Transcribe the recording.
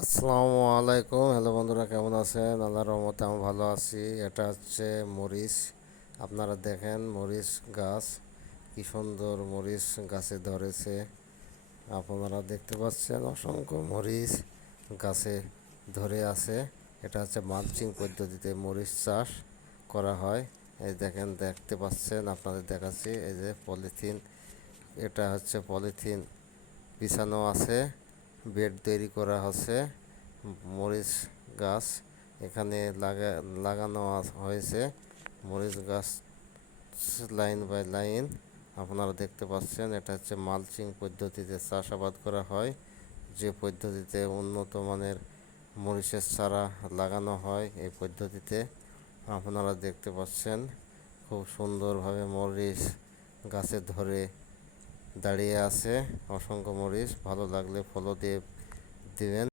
আসসালামু আলাইকুম। হ্যালো বন্ধুরা, কেমন আছেন? আল্লাহর রহমতে আমি ভালো আছি। এটা হচ্ছে মরিচ। আপনারা দেখেন মরিচ গাছ, কি সুন্দর মরিচ গাছে ধরেছে। আপনারা দেখতে পাচ্ছেন অসংখ্য মরিচ গাছে ধরে আছে। এটা হচ্ছে মালচিং পদ্ধতিতে মরিচ চাষ করা হয়। এই দেখেন, দেখতে পাচ্ছেন, আপনাদের দেখাচ্ছি। এই যে পলিথিন, এটা হচ্ছে পলিথিন বিছানো আছে, বেড তৈরি করা হচ্ছে। মরিচ গাছ এখানে লাগানো হয়েছে। মরিচ গাছ লাইন বাই লাইন আপনারা দেখতে পাচ্ছেন। এটা হচ্ছে মালচিং পদ্ধতিতে চাষাবাদ করা হয়, যে পদ্ধতিতে উন্নত মানের মরিচের চারা লাগানো হয়। এই পদ্ধতিতে আপনারা দেখতে পাচ্ছেন খুব সুন্দরভাবে মরিচ গাছে ধরে দাঁড়িয়ে আছে। অসংখ্য মরিচ, ভালো লাগলে ফলো দিয়ে দিবেন।